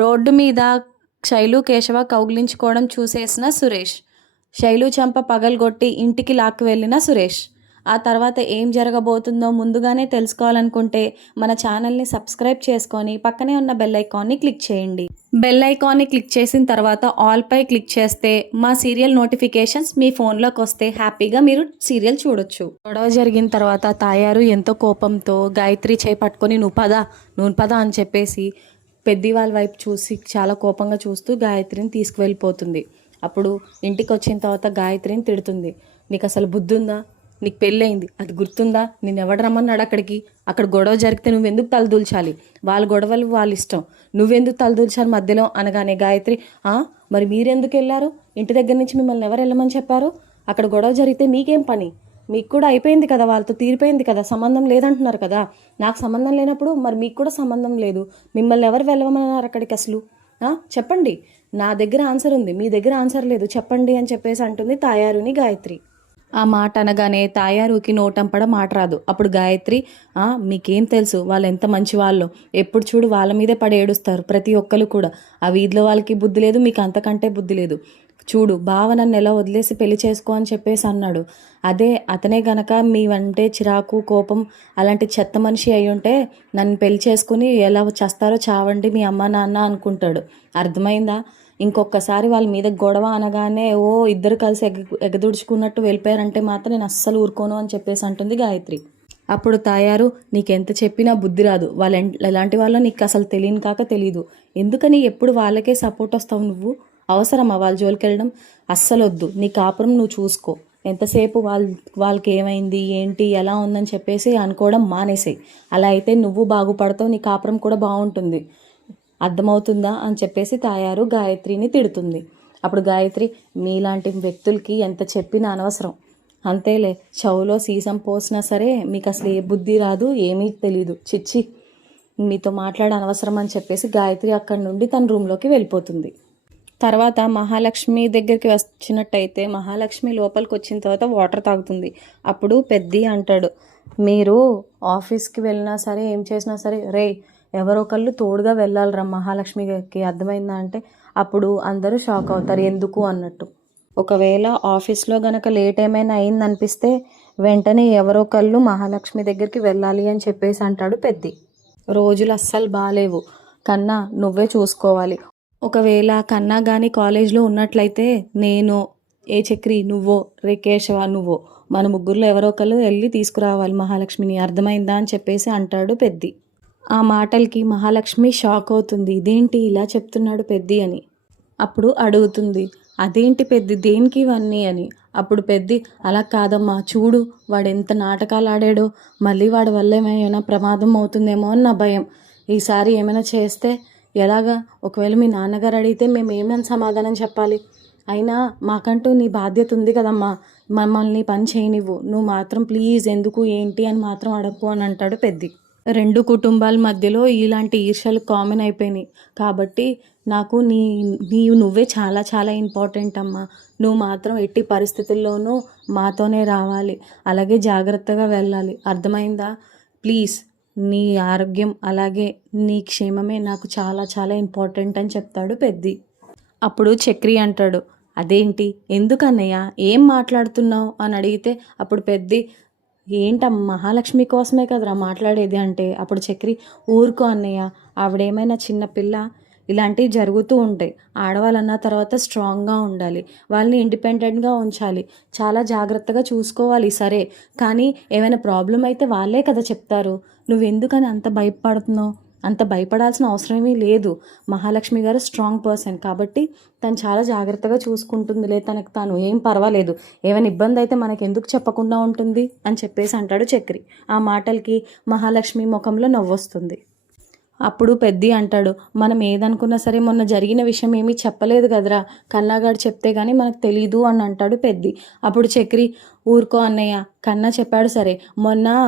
Road మీద శైలు కేశవ కౌగిలించుకోవడం చూసేసిన సురేష్. శైలు చెంప పగలగొట్టి ఇంటికి లాక్కు వెళ్ళిన సురేష్. ఆ తర్వాత ఏం జరగబోతుందో ముందుగానే తెలుసుకోవాలనుకుంటే మన ఛానల్ని సబ్స్క్రైబ్ చేసుకొని పక్కనే ఉన్న బెల్ ఐకాన్ని క్లిక్ చేయండి. బెల్ ఐకాన్ని క్లిక్ చేసిన తర్వాత ఆల్పై క్లిక్ చేస్తే మా సీరియల్ నోటిఫికేషన్స్ మీ ఫోన్లోకి వస్తే హ్యాపీగా మీరు సీరియల్ చూడొచ్చు. గొడవ జరిగిన తర్వాత తాయారు ఎంతో కోపంతో గాయత్రి చేపట్టుకొని నువ్వు పద అని చెప్పేసి పెద్ది వాళ్ళ వైపు చూసి చాలా కోపంగా చూస్తూ గాయత్రిని తీసుకువెళ్ళిపోతుంది. అప్పుడు ఇంటికి వచ్చిన తర్వాత గాయత్రిని తిడుతుంది. నీకు అసలు బుద్ధి ఉందా? నీకు పెళ్ళయింది, అది గుర్తుందా? నేను ఎవడు రమ్మన్నాడు అక్కడికి? అక్కడ గొడవ జరిగితే నువ్వెందుకు తలదూల్చాలి? వాళ్ళ గొడవలు వాళ్ళ ఇష్టం, నువ్వెందుకు తలదూల్చాలి మధ్యలో అనగానే గాయత్రి మరి మీరెందుకు వెళ్ళారు? ఇంటి దగ్గర నుంచి మిమ్మల్ని ఎవరు వెళ్ళమని చెప్పారు? అక్కడ గొడవ జరిగితే మీకేం పని? మీకు కూడా అయిపోయింది కదా, వాళ్ళతో తీరిపోయింది కదా, సంబంధం లేదంటున్నారు కదా. నాకు సంబంధం లేనప్పుడు మరి మీకు కూడా సంబంధం లేదు. మిమ్మల్ని ఎవరు వెళ్ళమన్నారు అక్కడికి అసలు? చెప్పండి, నా దగ్గర ఆన్సర్ ఉంది, మీ దగ్గర ఆన్సర్ లేదు, చెప్పండి అని చెప్పేసి అంటుంది తాయారుని గాయత్రి. ఆ మాట అనగానే తాయారుకి నోటంపడ మాట రాదు. అప్పుడు గాయత్రి, మీకేం తెలుసు వాళ్ళు ఎంత మంచి వాళ్ళు, ఎప్పుడు చూడు వాళ్ళ మీదే పడి ఏడుస్తారు ప్రతి ఒక్కరు కూడా. ఆ వీధిలో వాళ్ళకి బుద్ధి లేదు, మీకు అంతకంటే బుద్ధి లేదు. చూడు, బావ నన్ను ఎలా వదిలేసి పెళ్లి చేసుకో అని చెప్పేసి అన్నాడు. అదే అతనే గనక మీవంటే చిరాకు కోపం అలాంటి చెత్త మనిషి అయి ఉంటే నన్ను పెళ్లి చేసుకుని ఎలా చేస్తారో చావండి మీ అమ్మ నాన్న అనుకుంటాడు. అర్థమైందా? ఇంకొకసారి వాళ్ళ మీద గొడవ అనగానే ఇద్దరు కలిసి ఎగదుడుచుకున్నట్టు వెళ్ళిపోయారంటే మాత్రం నేను అస్సలు ఊరుకోను అని చెప్పేసి అంటుంది గాయత్రి. అప్పుడు తాయారు, నీకెంత చెప్పినా బుద్ధి రాదు, వాళ్ళు ఎలాంటి వాళ్ళో నీకు అసలు తెలియని కాక తెలీదు. ఎందుకని ఎప్పుడు వాళ్ళకే సపోర్ట్ వస్తావు నువ్వు? అవసరమా వాళ్ళ జోలికి వెళ్ళడం? అస్సలు వద్దు, నీ కాపురం నువ్వు చూసుకో. ఎంతసేపు వాళ్ళకి ఏమైంది ఏంటి ఎలా ఉందని చెప్పేసి అనుకోవడం మానేసేయి. అలా అయితే నువ్వు బాగుపడతావు, నీ కాపురం కూడా బాగుంటుంది. అర్థమవుతుందా అని చెప్పేసి తాయారు గాయత్రిని తిడుతుంది. అప్పుడు గాయత్రి, మీలాంటి వ్యక్తులకి ఎంత చెప్పినా అనవసరం. అంతేలే, చెవులో సీసం పోసినా సరే మీకు అసలు ఏ బుద్ధి రాదు, ఏమీ తెలీదు, చిచ్చి మీతో మాట్లాడ అనవసరం అని చెప్పేసి గాయత్రి అక్కడి నుండి తన రూమ్లోకి వెళ్ళిపోతుంది. తర్వాత మహాలక్ష్మి దగ్గరికి వచ్చినట్టయితే మహాలక్ష్మి లోపలికి వచ్చిన తర్వాత వాటర్ తాగుతుంది. అప్పుడు పెద్ది అంటాడు, మీరు ఆఫీస్కి వెళ్ళినా సరే ఏం చేసినా సరే ఎవరో ఒకళ్ళు తోడుగా వెళ్ళాలిరా మహాలక్ష్మికి, అర్థమైందా అంటే అప్పుడు అందరూ షాక్ అవుతారు ఎందుకు అన్నట్టు. ఒకవేళ ఆఫీస్లో గనక లేట్ ఏమైనా అయిందనిపిస్తే వెంటనే ఎవరో ఒకళ్ళు మహాలక్ష్మి దగ్గరికి వెళ్ళాలి అని చెప్పేసి అంటాడు పెద్ది. రోజులు అస్సలు బాగాలేవు కన్నా, నువ్వే చూసుకోవాలి. ఒకవేళ కన్నా కానీ కాలేజ్లో ఉన్నట్లయితే నేను, ఏ చక్రి నువ్వో, కేశవ నువ్వో, మన ముగ్గురులో ఎవరో ఒకళ్ళు వెళ్ళి తీసుకురావాలి మహాలక్ష్మిని, అర్థమైందా అని చెప్పేసి అంటాడు పెద్ది. ఆ మాటలకి మహాలక్ష్మి షాక్ అవుతుంది. ఇదేంటి ఇలా చెప్తున్నాడు పెద్ది అని. అప్పుడు అడుగుతుంది, అదేంటి పెద్ది, దేనికి ఇవన్నీ అని. అప్పుడు పెద్ది, అలా కాదమ్మా, చూడు వాడు ఎంత నాటకాలు ఆడాడో, మళ్ళీ వాడి వల్ల ఏమైనా ప్రమాదం అవుతుందేమో అని నా భయం. ఈసారి ఏమైనా చేస్తే ఎలాగా? ఒకవేళ మీ నాన్నగారు అడిగితే మేము ఏమని సమాధానం చెప్పాలి? అయినా మాకంటూ నీ బాధ్యత ఉంది కదమ్మా, మమ్మల్ని పని చేయనివ్వు, నువ్వు మాత్రం ప్లీజ్ ఎందుకు ఏంటి అని మాత్రం అడగకు అని అంటాడు పెద్ది. రెండు కుటుంబాల మధ్యలో ఇలాంటి ఈర్ష్యలు కామన్ అయిపోయినాయి కాబట్టి నాకు నువ్వే చాలా చాలా ఇంపార్టెంట్ అమ్మా. నువ్వు మాత్రం ఎట్టి పరిస్థితుల్లోనూ మాతోనే రావాలి, అలాగే జాగ్రత్తగా వెళ్ళాలి, అర్థమైందా? ప్లీజ్, నీ ఆరోగ్యం అలాగే నీ క్షేమమే నాకు చాలా చాలా ఇంపార్టెంట్ అని చెప్తాడు పెద్ది. అప్పుడు చక్రి అంటాడు, అదేంటి, ఎందుకన్నయ్య ఏం మాట్లాడుతున్నావు అని అడిగితే అప్పుడు పెద్ది, ఏంటమ్మా మహాలక్ష్మి కోసమే కదరా మాట్లాడేది అంటే అప్పుడు చక్రి, ఊరుకో అన్నయ్య, ఆవిడేమైనా చిన్నపిల్ల, ఇలాంటివి జరుగుతూ ఉంటాయి. ఆడవాళ్ళన్న తర్వాత స్ట్రాంగ్గా ఉండాలి, వాళ్ళని ఇండిపెండెంట్గా ఉంచాలి, చాలా జాగ్రత్తగా చూసుకోవాలి సరే, కానీ ఏమైనా ప్రాబ్లం అయితే వాళ్ళే కదా చెప్తారు. నువ్వెందుకని అంత భయపడుతున్నావు? అంత భయపడాల్సిన అవసరమీ లేదు. మహాలక్ష్మి గారు స్ట్రాంగ్ పర్సన్ కాబట్టి తను చాలా జాగ్రత్తగా చూసుకుంటుందిలే, తనకు తాను ఏం పర్వాలేదు, ఏమైనా ఇబ్బంది అయితే మనకు ఎందుకు చెప్పకుండా ఉంటుంది అని చెప్పేసి అంటాడు చక్రి. ఆ మాటలకి మహాలక్ష్మి ముఖంలో నవ్వొస్తుంది. అప్పుడు పెద్ది అంటాడు, మనం ఏదనుకున్నా సరే మొన్న జరిగిన విషయం ఏమీ చెప్పలేదు కదరా, కన్నాగాడు చెప్తే కానీ మనకు తెలీదు అని అంటాడు పెద్ది. అప్పుడు చక్రి, ఊరుకో అన్నయ్య, కన్నా చెప్పాడు సరే, మొన్న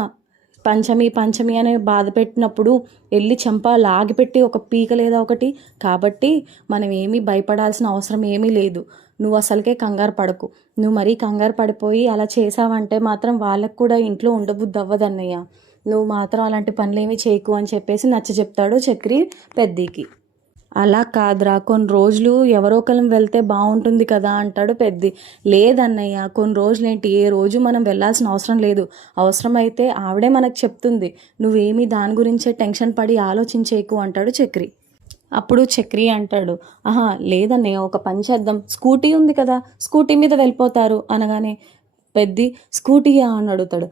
పంచమి అని బాధ పెట్టినప్పుడు వెళ్ళి చెంప లాగిపెట్టి ఒక పీక లేదా ఒకటి, కాబట్టి మనం ఏమీ భయపడాల్సిన అవసరం ఏమీ లేదు. నువ్వు అసలుకే కంగారు పడకు, నువ్వు మరీ కంగారు పడిపోయి అలా చేసావంటే మాత్రం వాళ్ళకు కూడా ఇంట్లో ఉండబుద్ధి అవ్వదన్నయ్య, నువ్వు మాత్రం అలాంటి పనులేమీ చేయకు అని చెప్పేసి నచ్చ చెప్తాడు చక్రి పెద్దికి. అలా కాదురా, కొన్ని రోజులు ఎవరో ఒకరం వెళ్తే బాగుంటుంది కదా అంటాడు పెద్ది. లేదన్నయ్య, కొన్ని రోజులేంటి, ఏ రోజు మనం వెళ్ళాల్సిన అవసరం లేదు. అవసరమైతే ఆవిడే మనకు చెప్తుంది. నువ్వేమీ దాని గురించే టెన్షన్ పడి ఆలోచించేకు అంటాడు చక్రి. అప్పుడు చక్రి అంటాడు, ఆహా లేదన్నయ్య, ఒక పని చేద్దాం, స్కూటీ ఉంది కదా, స్కూటీ మీద వెళ్ళిపోతారు అనగానే పెద్ది స్కూటీయా అని అడుగుతాడు.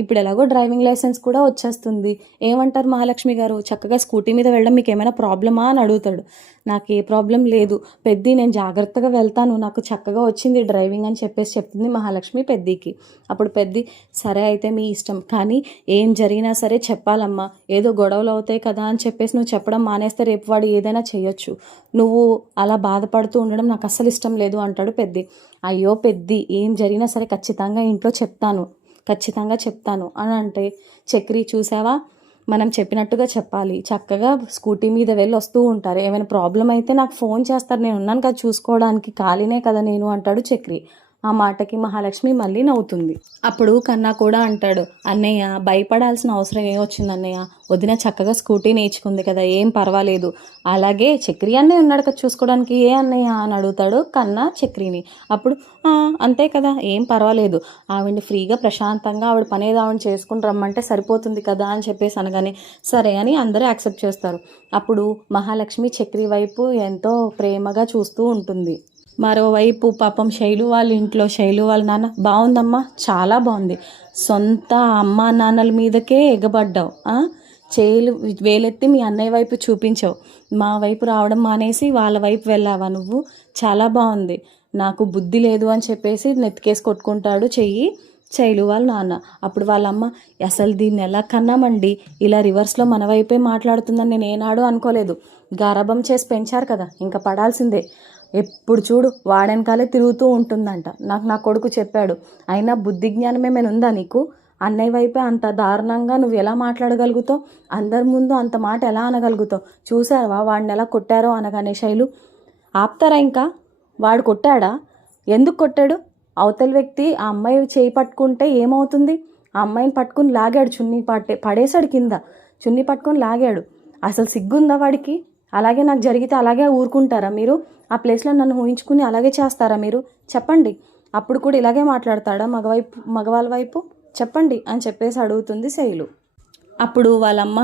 ఇప్పుడు ఎలాగో డ్రైవింగ్ లైసెన్స్ కూడా వచ్చేస్తుంది, ఏమంటారు మహాలక్ష్మి గారు, చక్కగా స్కూటీ మీద వెళ్ళడం మీకు ఏమైనా ప్రాబ్లమా అని అడుగుతాడు. నాకు ఏ ప్రాబ్లం లేదు పెద్ది, నేను జాగ్రత్తగా వెళ్తాను, నాకు చక్కగా వచ్చింది డ్రైవింగ్ అని చెప్పేసి చెప్తుంది మహాలక్ష్మి పెద్దికి. అప్పుడు పెద్ది, సరే అయితే మీ ఇష్టం, కానీ ఏం జరిగినా సరే చెప్పాలమ్మా, ఏదో గొడవలు అవుతాయి కదా అని చెప్పేసి నువ్వు చెప్పడం మానేస్తే రేపు వాడు ఏదైనా చేయొచ్చు, నువ్వు అలా బాధపడుతూ ఉండడం నాకు అస్సలు ఇష్టం లేదు అంటాడు పెద్ది. అయ్యో పెద్ది, ఏం జరిగినా సరే ఖచ్చితంగా ఇంట్లో చెప్తాను, ఖచ్చితంగా చెప్తాను అని అంటే చక్రి, చూసావా, మనం చెప్పినట్టుగా చెప్పాలి, చక్కగా స్కూటీ మీద వెళ్ళి వస్తూ ఉంటారు, ఏమైనా ప్రాబ్లం అయితే నాకు ఫోన్ చేస్తారు, నేను ఉన్నాను కదా చూసుకోవడానికి, ఖాళీనే కదా నేను అంటాడు చక్రి. ఆ మాటకి మహాలక్ష్మి మళ్ళీ నవ్వుతుంది. అప్పుడు కన్నా కూడా అంటాడు, అన్నయ్య భయపడాల్సిన అవసరం ఏమొచ్చింది అన్నయ్య, వదిన చక్కగా స్కూటీ నేర్చుకుంది కదా, ఏం పర్వాలేదు, అలాగే చక్రి అన్నయ్య ఉన్నాడు కదా చూసుకోవడానికి, ఏ అన్నయ్య అని అడుగుతాడు కన్నా చక్రిని. అప్పుడు అంతే కదా, ఏం పర్వాలేదు, ఆవిడ్ని ఫ్రీగా ప్రశాంతంగా ఆవిడ పనేది ఆవిడ చేసుకుని రమ్మంటే సరిపోతుంది కదా అని చెప్పేసి అనగానే సరే అని అందరూ యాక్సెప్ట్ చేస్తారు. అప్పుడు మహాలక్ష్మి చక్రి వైపు ఎంతో ప్రేమగా చూస్తూ ఉంటుంది. మరోవైపు పాపం శైలు వాళ్ళ ఇంట్లో శైలు వాళ్ళ నాన్న, బాగుందమ్మా, చాలా బాగుంది, సొంత అమ్మా నాన్నల మీదకే ఎగబడ్డావు, చేలు వేలెత్తి మీ అన్నయ్య వైపు చూపించావు, మా వైపు రావడం మానేసి వాళ్ళ వైపు వెళ్ళావా నువ్వు, చాలా బాగుంది, నాకు బుద్ధి లేదు అని చెప్పేసి నెత్తికేసి కొట్టుకుంటాడు చెయ్యి శైలు వాళ్ళ నాన్న. అప్పుడు వాళ్ళమ్మ, అసలు దీన్ని ఎలా కన్నామండి, ఇలా రివర్స్లో మన వైపే మాట్లాడుతుందని నేను ఏనాడు అనుకోలేదు, గారాబం చేసి పెంచారు కదా, ఇంకా పడాల్సిందే, ఎప్పుడు చూడు వాడెనకాలే తిరుగుతూ ఉంటుందంట, నాకు నా కొడుకు చెప్పాడు, అయినా బుద్ధి జ్ఞానం ఏమైనా ఉందా నీకు, అన్నయ్య వైపే అంత దారుణంగా నువ్వు ఎలా మాట్లాడగలుగుతావు, అందరి ముందు అంత మాట ఎలా అనగలుగుతావు, చూసావా వాడిని ఎలా కొట్టారో అనగానే శైలు, ఆపుతారా ఇంకా, వాడు కొట్టాడా, ఎందుకు కొట్టాడు, అవతల వ్యక్తి ఆ అమ్మాయి చేయి పట్టుకుంటే ఏమవుతుంది, ఆ అమ్మాయిని పట్టుకుని లాగాడు, చున్నీ పడేశాడు కింద, చున్నీ పట్టుకొని లాగాడు, అసలు సిగ్గుందా వాడికి, అలాగే నాకు జరిగితే అలాగే ఊరుకుంటారా మీరు, ఆ ప్లేస్లో నన్ను ఊహించుకుని అలాగే చేస్తారా మీరు, చెప్పండి, అప్పుడు కూడా ఇలాగే మాట్లాడతాడా మగవాళ్ళ వైపు, చెప్పండి అని చెప్పేసి అడుగుతుంది శైలు. అప్పుడు వాళ్ళమ్మ,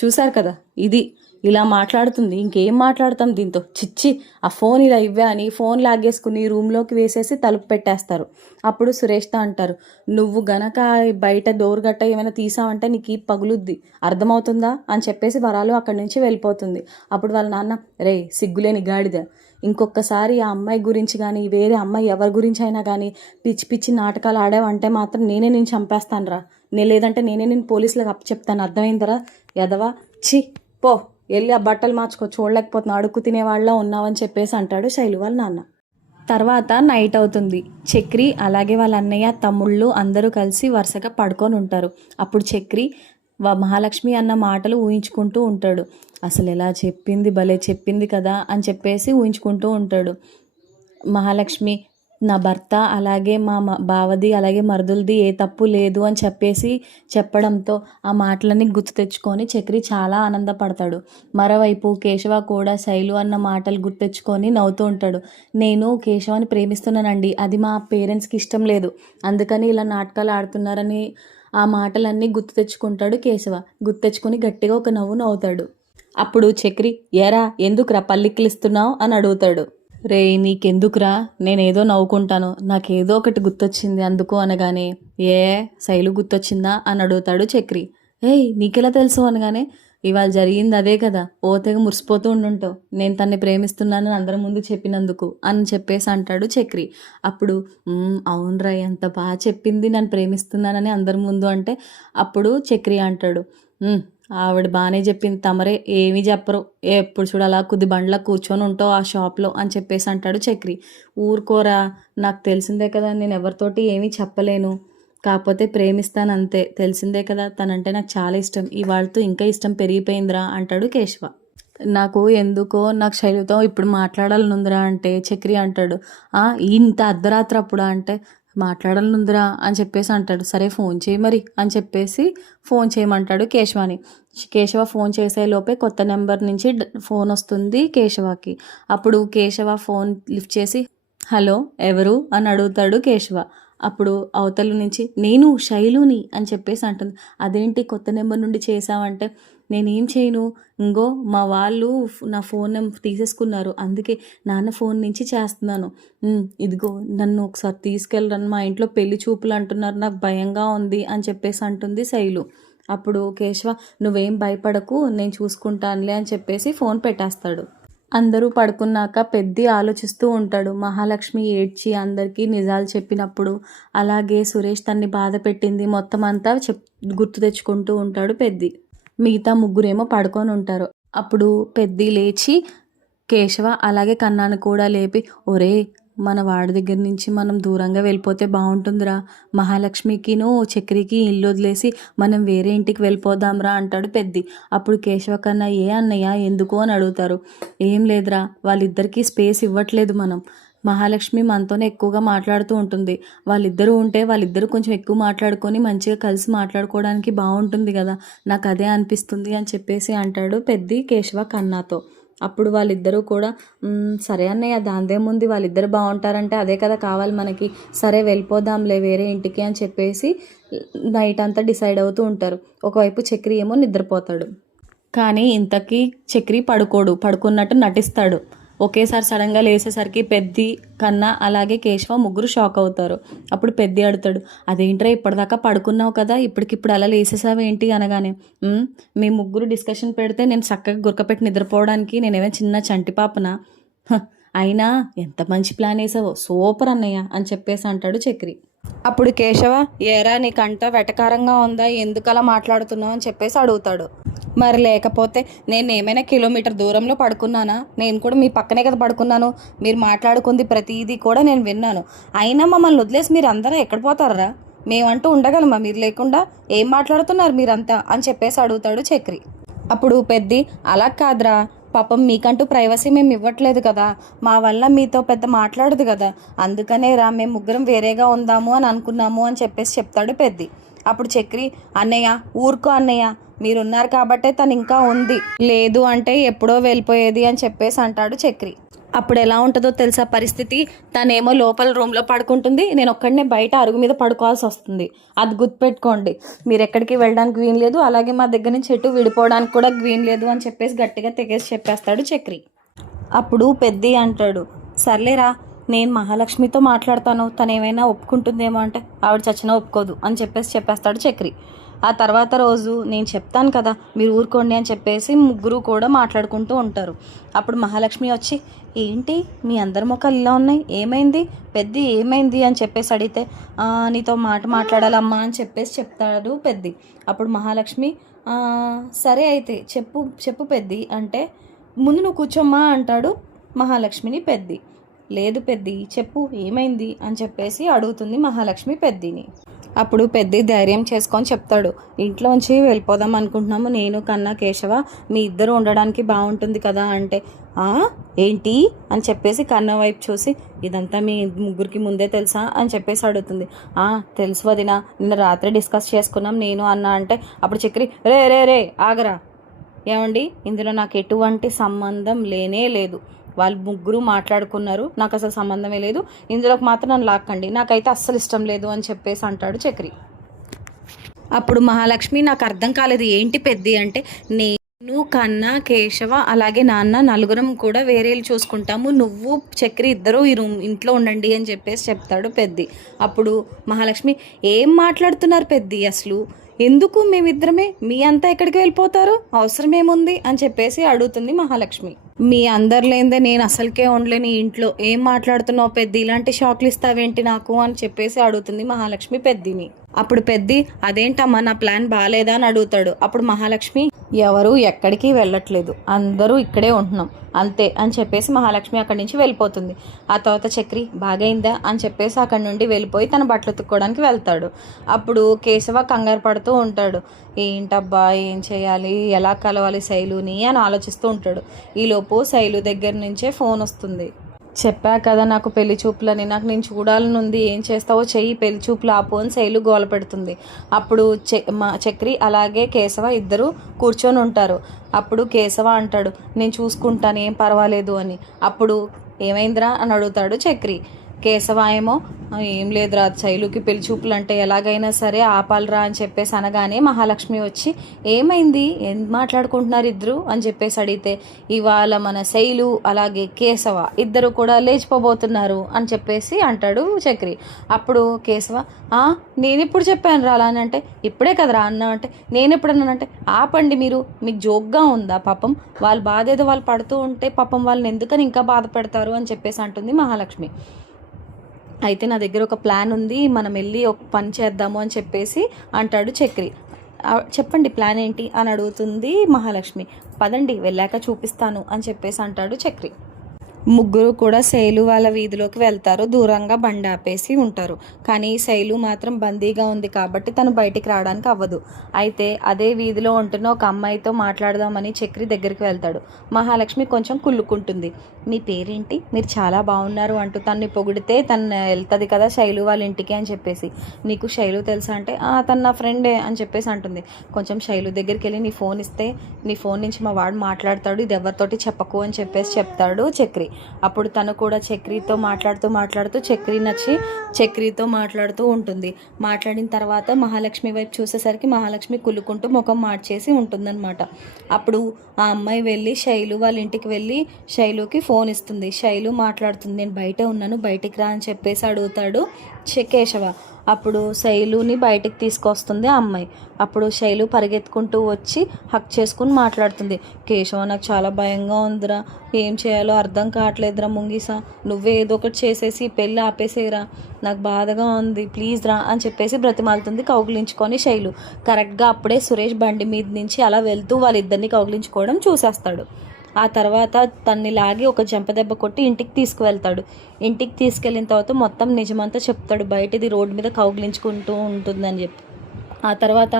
చూశారు కదా, ఇది ఇలా మాట్లాడుతుంది, ఇంకేం మాట్లాడతాం దీంతో, చిచ్చి, ఆ ఫోన్ ఇలా ఇవ్వా అని ఫోన్ లాగేసుకుని రూమ్లోకి వేసేసి తలుపు పెట్టేస్తారు. అప్పుడు సురేష్తో అంటారు, నువ్వు గనక బయట డోర్ గట్ట ఏమైనా తీసావంటే నీకు పగులుద్ది, అర్థమవుతుందా అని చెప్పేసి వరాలు అక్కడి నుంచి వెళ్ళిపోతుంది. అప్పుడు వాళ్ళ నాన్న, రే సిగ్గులేని గాడిద, ఇంకొకసారి ఆ అమ్మాయి గురించి కానీ వేరే అమ్మాయి ఎవరి గురించి అయినా కానీ పిచ్చి పిచ్చి నాటకాలు ఆడావంటే మాత్రం నేను చంపేస్తాను రా, లేదంటే నేను పోలీసులకు అప్పచెప్తాను, అర్థమైందరా ఎదవా, చి పో, వెళ్ళి ఆ బట్టలు మార్చుకో, చూడలేకపోతున్నా, అడుక్కు తినేవాళ్ళ ఉన్నావని చెప్పేసి అంటాడు శైలు వాళ్ళ నాన్న. తర్వాత నైట్ అవుతుంది. చక్రి అలాగే వాళ్ళ అన్నయ్య తమ్ముళ్ళు అందరూ కలిసి వరుసగా పడుకొని ఉంటారు. అప్పుడు చక్రి మహాలక్ష్మి అన్న మాటలు ఊహించుకుంటూ ఉంటాడు. అసలు ఎలా చెప్పింది, భలే చెప్పింది కదా అని చెప్పేసి ఊహించుకుంటూ ఉంటాడు. మహాలక్ష్మి, నా భర్త అలాగే మా బావది అలాగే మరుదులది ఏ తప్పు లేదు అని చెప్పేసి చెప్పడంతో ఆ మాటలన్నీ గుర్తు తెచ్చుకొని చక్రి చాలా ఆనందపడతాడు. మరోవైపు కేశవ కూడా శైలు అన్న మాటలు గుర్తు తెచ్చుకొని నవ్వుతూ ఉంటాడు. నేను కేశవాని ప్రేమిస్తున్నానండి, అది మా పేరెంట్స్కి ఇష్టం లేదు, అందుకని ఇలా నాటకాలు ఆడుతున్నారని ఆ మాటలన్నీ గుర్తు తెచ్చుకుంటాడు కేశవ. గుర్తు తెచ్చుకొని గట్టిగా ఒక నవ్వు నవ్వుతాడు. అప్పుడు చక్రి, ఏరా ఎందుకురా పల్లిక్కిలిస్తున్నావు అని అడుగుతాడు. రే నీకెందుకురా, నేనేదో నవ్వుకుంటాను, నాకేదో ఒకటి గుర్తొచ్చింది అందుకు అనగానే, ఏ శైలు గుర్తొచ్చిందా అని అడుగుతాడు చక్రి. ఏయ్ నీకెలా తెలుసు అనగానే, ఇవాళ జరిగింది అదే కదా, ఓ తెగ మురిసిపోతూ ఉండుంటావు, నేను తన్ని ప్రేమిస్తున్నానని అందరి ముందు చెప్పినందుకు అని చెప్పేసి అంటాడు చక్రి. అప్పుడు అవునరా, ఎంత బాగా చెప్పింది నన్ను ప్రేమిస్తున్నానని అందరి ముందు అంటే అప్పుడు చక్రి అంటాడు, ఆవిడ బాగానే చెప్పింది, తమరే ఏమీ చెప్పరు, ఎప్పుడు చూడు అలా కుది బండ్లా కూర్చొని ఉంటావు ఆ షాప్లో అని చెప్పేసి అంటాడు చక్రి. ఊరుకోరా, నాకు తెలిసిందే కదా, నేను ఎవరితోటి ఏమీ చెప్పలేను, కాకపోతే ప్రేమిస్తాను అంతే, తెలిసిందే కదా, తనంటే నాకు చాలా ఇష్టం, ఇవాళతో ఇంకా ఇష్టం పెరిగిపోయిందిరా అంటాడు కేశవ. నాకు ఎందుకో నాకు శైలుతో ఇప్పుడు మాట్లాడాలని ఉందిరా అంటే చక్రి అంటాడు, ఇంత అర్ధరాత్రి అప్పుడా అంటే, మాట్లాడాలనుందిరా అని చెప్పేసి అంటాడు. సరే ఫోన్ చేయి మరి అని చెప్పేసి ఫోన్ చేయమంటాడు కేశవాని. కేశవ ఫోన్ చేసే లోపే కొత్త నెంబర్ నుంచి ఫోన్ వస్తుంది కేశవకి. అప్పుడు కేశవ ఫోన్ లిఫ్ట్ చేసి హలో ఎవరు అని అడుగుతాడు కేశవ. అప్పుడు అవతల నుంచి నేను శైలుని అని చెప్పేసి అంటుంది. అదేంటి కొత్త నెంబర్ నుండి చేసావంటే, నేనేం చేయను, ఇంగో మా వాళ్ళు నా ఫోన్ నెంబర్ తీసేసుకున్నారు, అందుకే నాన్న ఫోన్ నుంచి చేస్తున్నాను. ఇదిగో నన్ను ఒకసారి తీసుకెళ్ళరని మా ఇంట్లో పెళ్లి చూపులు అంటున్నారు, నాకు భయంగా ఉంది అని చెప్పేసి అంటుంది శైలు. అప్పుడు కేశవ నువ్వేం భయపడకు నేను చూసుకుంటానులే అని చెప్పేసి ఫోన్ పెట్టేస్తాడు. అందరూ పడుకున్నాక పెద్ది ఆలోచిస్తూ ఉంటాడు. మహాలక్ష్మి ఏడ్చి అందరికీ నిజాలు చెప్పినప్పుడు, అలాగే సురేష్ తన్ని బాధ పెట్టింది మొత్తం అంతా గుర్తు తెచ్చుకుంటూ ఉంటాడు పెద్ది. మిగతా ముగ్గురేమో పడుకొని ఉంటారు. అప్పుడు పెద్ది లేచి కేశవ అలాగే కన్నాను కూడా లేపి, ఒరే మన వాడి దగ్గర నుంచి మనం దూరంగా వెళ్ళిపోతే బాగుంటుందిరా, మహాలక్ష్మికిను చక్రికి ఇల్లు వదిలేసి మనం వేరే ఇంటికి వెళ్ళిపోదాంరా అంటాడు పెద్ది. అప్పుడు కేశవ కన్నా ఏ అన్నయ్య ఎందుకు అని అడుగుతారు. ఏం లేదురా, వాళ్ళిద్దరికీ స్పేస్ ఇవ్వట్లేదు మనం, మహాలక్ష్మి మనతోనే ఎక్కువగా మాట్లాడుతూ ఉంటుంది, వాళ్ళిద్దరూ ఉంటే వాళ్ళిద్దరూ కొంచెం ఎక్కువ మాట్లాడుకొని మంచిగా కలిసి మాట్లాడుకోవడానికి బాగుంటుంది కదా, నాకు అదే అనిపిస్తుంది అని చెప్పేసి అంటాడు పెద్ది కేశవ కన్నాతో. అప్పుడు వాళ్ళిద్దరూ కూడా సరే అన్నయ్య దాందేముంది, వాళ్ళిద్దరు బాగుంటారంటే అదే కదా కావాలి మనకి, సరే వెళ్ళిపోదాంలే వేరే ఇంటికి అని చెప్పేసి నైట్ అంతా డిసైడ్ అవుతూ ఉంటారు. ఒకవైపు చక్రి ఏమో నిద్రపోతాడు, కానీ ఇంతకీ చక్రి పడుకున్నట్టు నటిస్తాడు. ఒకేసారి సడన్గా లేసేసరికి పెద్ది కన్నా అలాగే కేశవ ముగ్గురు షాక్ అవుతారు. అప్పుడు పెద్ది అడుగుతాడు, అదేంట్రా ఇప్పటిదాకా పడుకున్నావు కదా ఇప్పటికిప్పుడు అలా లేసేసావేంటి అనగానే, మీ ముగ్గురు డిస్కషన్ పెడితే నేను చక్కగా గురకపెట్టి నిద్రపోవడానికి నేనేమో చిన్న చంటి పాపనా, అయినా ఎంత మంచి ప్లాన్ వేసావో, సూపర్ అన్నయ్య అని చెప్పేసి అంటాడు చక్రి. అప్పుడు కేశవ ఏరా నీకంట వెటకారంగా ఉందా, ఎందుకలా మాట్లాడుతున్నావు అని చెప్పేసి అడుగుతాడు. మరి లేకపోతే నేను ఏమైనా కిలోమీటర్ దూరంలో పడుకున్నానా, నేను కూడా మీ పక్కనే కదా పడుకున్నాను, మీరు మాట్లాడుకుంది ప్రతిదీ కూడా నేను విన్నాను, అయినా మమ్మల్ని వదిలేసి మీరు అందరూ ఎక్కడ పోతారా, మేమంటూ ఉండగలమా మీరు లేకుండా, ఏం మాట్లాడుతున్నారు మీరంతా అని చెప్పేసి అడుగుతాడు చక్రి. అప్పుడు పెద్ది అలా కాదురా, పాపం మీకంటూ ప్రైవసీ మేము ఇవ్వట్లేదు కదా, మా వల్ల మీతో పెద్ద మాట్లాడదు కదా, అందుకనే రా మేము ముగ్గురం వేరేగా ఉందాము అని అనుకున్నాము అని చెప్పేసి చెప్తాడు పెద్ది. అప్పుడు చక్రి అన్నయ్య ఊరుకో అన్నయ్య, మీరున్నారు కాబట్టే తను ఇంకా ఉంది, లేదు అంటే ఎప్పుడో వెళ్ళిపోయేది అని చెప్పేసి అంటాడు చక్రి. అప్పుడు ఎలా ఉంటుందో తెలుసా పరిస్థితి, తనేమో లోపల రూమ్లో పడుకుంటుంది, నేను ఒక్కడనే బయట అరుగు మీద పడుకోవాల్సి వస్తుంది, అది గుర్తుపెట్టుకోండి, మీరు ఎక్కడికి వెళ్ళడానికి గ్రీన్ లేదు, అలాగే మా దగ్గర నుంచి ఎటు విడిపోవడానికి కూడా గ్రీన్ లేదు అని చెప్పేసి గట్టిగా తెగేసి చెప్పేస్తాడు చక్రి. అప్పుడు పెద్ది అంటాడు, సర్లేరా నేను మహాలక్ష్మితో మాట్లాడతాను, తను ఏమైనా ఒప్పుకుంటుందేమో అంటే, ఆవిడ చచ్చినా ఒప్పుకోదు అని చెప్పేస్తాడు చక్రి. ఆ తర్వాత రోజు నేను చెప్తాను కదా మీరు ఊరుకోండి అని చెప్పేసి ముగ్గురు కూడా మాట్లాడుకుంటూ ఉంటారు. అప్పుడు మహాలక్ష్మి వచ్చి, ఏంటి మీ అందరి ముఖాలు ఇలా ఉన్నాయి, ఏమైంది పెద్ది ఏమైంది అని చెప్పేసి అడిగితే, నీతో మాట్లాడాలమ్మా అని చెప్పేసి చెప్తాడు పెద్ది. అప్పుడు మహాలక్ష్మి సరే అయితే చెప్పు పెద్ది అంటే, ముందు నువ్వు కూర్చోమ్మా అంటాడు మహాలక్ష్మిని పెద్ది. లేదు పెద్ది చెప్పు ఏమైంది అని చెప్పేసి అడుగుతుంది మహాలక్ష్మి పెద్దిని. అప్పుడు పెద్ది ధైర్యం చేసుకొని చెప్తాడు, ఇంట్లోంచి వెళ్ళిపోదాం అనుకుంటున్నాము నేను కన్నా కేశవ, మీ ఇద్దరు ఉండడానికి బాగుంటుంది కదా అంటే, ఏంటి అని చెప్పేసి కన్న వైపు చూసి, ఇదంతా మీ ముగ్గురికి ముందే తెలుసా అని చెప్పేసి అడుగుతుంది. తెలుసు వదినా, నిన్న రాత్రి డిస్కస్ చేసుకున్నాం నేను అన్న అంటే, అప్పుడు చక్రి రే ఆగరా, ఏమండి ఇందులో నాకు ఎటువంటి సంబంధం లేనే లేదు, వాళ్ళు ముగ్గురు మాట్లాడుకున్నారు, నాకు అసలు సంబంధమే లేదు, ఇందులోకి మాత్రం నన్ను లాక్కండి, నాకైతే అస్సలు ఇష్టం లేదు అని చెప్పేసి అంటాడు చక్రి. అప్పుడు మహాలక్ష్మి నాకు అర్థం కాలేదు ఏంటి పెద్ది అంటే, నేను కన్నా కేశవ అలాగే నాన్న నలుగురం కూడా వేరేలు చూసుకుంటాము, నువ్వు చక్రి ఇద్దరు ఈ ఇంట్లో ఉండండి అని చెప్పేసి చెప్తాడు పెద్ది. అప్పుడు మహాలక్ష్మి ఏం మాట్లాడుతున్నారు పెద్ది అసలు, ఎందుకు మేమిద్దరమే, మీ అంతా ఎక్కడికి వెళ్ళిపోతారు, అవసరం ఏముంది అని చెప్పేసి అడుగుతుంది మహాలక్ష్మి. మీ అందరు లేదే నేను అసలుకే ఉండలేని ఇంట్లో, ఏం మాట్లాడుతున్నావు పెద్ది, ఇలాంటి షాక్లు ఇస్తావేంటి నాకు అని చెప్పేసి అడుగుతుంది మహాలక్ష్మి పెద్దిని. అప్పుడు పెద్ది అదేంటమ్మా నా ప్లాన్ బాగాలేదా అని అడుగుతాడు. అప్పుడు మహాలక్ష్మి ఎవరు ఎక్కడికి వెళ్ళట్లేదు, అందరూ ఇక్కడే ఉంటున్నాం అంతే అని చెప్పేసి మహాలక్ష్మి అక్కడి నుంచి వెళ్ళిపోతుంది. ఆ తర్వాత చక్రి బాగైందా అని చెప్పేసి అక్కడి నుండి వెళ్ళిపోయి తన బట్టలు ఉతుక్కోవడానికి వెళ్తాడు. అప్పుడు కేశవ కంగారు పడుతూ ఉంటాడు, ఏంటబ్బా ఏం చేయాలి, ఎలా కలవాలి శైలుని అని ఆలోచిస్తూ ఉంటాడు. ఈలోపు శైలు దగ్గర నుంచే ఫోన్ వస్తుంది. చెప్పా కదా నాకు పెళ్లి చూపులని, నాకు నేను చూడాలని ఉంది, ఏం చేస్తావో చెయ్యి, పెళ్లి చూపులు ఆపు అని శైలు గోల పెడుతుంది. అప్పుడు చక్రి అలాగే కేశవ ఇద్దరు కూర్చొని ఉంటారు. అప్పుడు కేశవ అంటాడు, నేను చూసుకుంటాను ఏం పర్వాలేదు అని. అప్పుడు ఏమైందిరా అని అడుగుతాడు చక్రి. కేశవ ఏమో ఏం లేదురా, శైలుకి పెళ్లి చూపులు అంటే ఎలాగైనా సరే ఆపాలరా అని చెప్పేసి అనగానే మహాలక్ష్మి వచ్చి ఏమైంది, ఏం మాట్లాడుకుంటున్నారు ఇద్దరు అని చెప్పేసి అడిగితే, ఇవాళ మన శైలు అలాగే కేశవ ఇద్దరు కూడా లేచిపోబోతున్నారు అని చెప్పేసి అంటాడు చక్రి. అప్పుడు కేశవ నేను ఇప్పుడు చెప్పాను రా అలా అని అంటే, ఇప్పుడే కదరా అన్నా అంటే, నేను ఎప్పుడన్నానంటే ఆపండి మీరు, మీకు జోక్గా ఉందా, పాపం వాళ్ళ బాధ ఏదో వాళ్ళు పడుతూ ఉంటే పాపం వాళ్ళని ఎందుకని ఇంకా బాధ పెడతారు అని చెప్పేసి అంటుంది మహాలక్ష్మి. అయితే నా దగ్గర ఒక ప్లాన్ ఉంది, మనం వెళ్ళి ఒక పని చేద్దాము అని చెప్పేసి అంటాడు చక్రి. చెప్పండి ప్లాన్ ఏంటి అని అడుగుతుంది మహాలక్ష్మి. పదండి వెళ్ళాక చూపిస్తాను అని చెప్పేసి అంటాడు చక్రి. ముగ్గురు కూడా శైలు వాళ్ళ వీధిలోకి వెళ్తారు. దూరంగా బండి ఆపేసి ఉంటారు. కానీ శైలు మాత్రం బందీగా ఉంది కాబట్టి తను బయటికి రావడానికి అవ్వదు. అయితే అదే వీధిలో ఉంటున్న ఒక అమ్మాయితో మాట్లాడదామని చక్రి దగ్గరికి వెళ్తాడు. మహాలక్ష్మి కొంచెం కుళ్ళుకుంటుంది. మీ పేరేంటి, మీరు చాలా బాగున్నారు అంటూ తన్ని పొగిడితే తను వెళ్తుంది కదా శైలు వాళ్ళ ఇంటికి అని చెప్పేసి. నీకు శైలు తెలుసా అంటే తను నా ఫ్రెండే అని చెప్పేసి అంటుంది. కొంచెం శైలు దగ్గరికి వెళ్ళి నీ ఫోన్ ఇస్తే నీ ఫోన్ నుంచి మా వాడు మాట్లాడతాడు, ఇది ఎవరితోటి చెప్పకు అని చెప్పేసి చెప్తాడు చక్రి. అప్పుడు తను కూడా చక్రితో మాట్లాడుతూ చక్రి నచ్చి చక్రితో మాట్లాడుతూ ఉంటుంది. మాట్లాడిన తర్వాత మహాలక్ష్మి వైపు చూసేసరికి మహాలక్ష్మి కుళ్ళుకుంటూ ముఖం మార్చేసి ఉంటుందన్నమాట. అప్పుడు ఆ అమ్మాయి వెళ్ళి శైలు వాళ్ళ ఇంటికి వెళ్ళి శైలుకి ఫోన్ ఇస్తుంది. శైలు మాట్లాడుతుంది, నేను బయట ఉన్నాను బయటికి రా అని చెప్పేసి అడుగుతాడు కేశవ. అప్పుడు శైలుని బయటికి తీసుకొస్తుంది ఆ అమ్మాయి. అప్పుడు శైలు పరిగెత్తుకుంటూ వచ్చి హక్ చేసుకుని మాట్లాడుతుంది. కేశవ నాకు చాలా భయంగా ఉందిరా, ఏం చేయాలో అర్థం కావట్లేదురా ముంగిసా, నువ్వే ఏదో ఒకటి చేసేసి పెళ్ళి ఆపేసేరా, నాకు బాధగా ఉంది ప్లీజ్ రా అని చెప్పేసి బ్రతిమాలుతుంది కౌగిలించుకొని శైలు. కరెక్ట్గా అప్పుడే సురేష్ బండి మీద నుంచి అలా వెళ్తూ వాళ్ళిద్దరిని కౌగిలించుకోవడం చూసేస్తాడు. ఆ తర్వాత తన్ని లాగి ఒక చెంపదెబ్బ కొట్టి ఇంటికి తీసుకువెళ్తాడు. ఇంటికి తీసుకెళ్ళిన తర్వాత మొత్తం నిజమంతా చెప్తాడు, బయటది రోడ్డు మీద కౌగిలించుకుంటూ ఉంటుందని చెప్పి. ఆ తర్వాత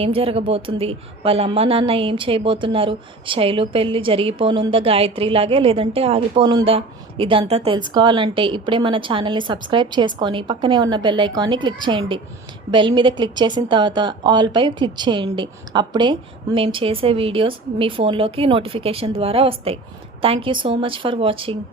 ఏం జరగబోతుంది, వాళ్ళ అమ్మ నాన్న ఏం చేయబోతున్నారు, శైలు పెళ్ళి జరిగిపోనుందా గాయత్రిలాగే లేదంటే ఆగిపోనుందా, ఇదంతా తెలుసుకోవాలంటే ఇప్పుడే మన ఛానల్ని సబ్స్క్రైబ్ చేసుకొని పక్కనే ఉన్న బెల్ ఐకాన్ని క్లిక్ చేయండి. బెల్ మీద క్లిక్ చేసిన తర్వాత ఆల్పై క్లిక్ చేయండి. అప్పుడే మేము చేసే వీడియోస్ మీ ఫోన్లోకి నోటిఫికేషన్ ద్వారా వస్తాయి. Thank you so much for watching.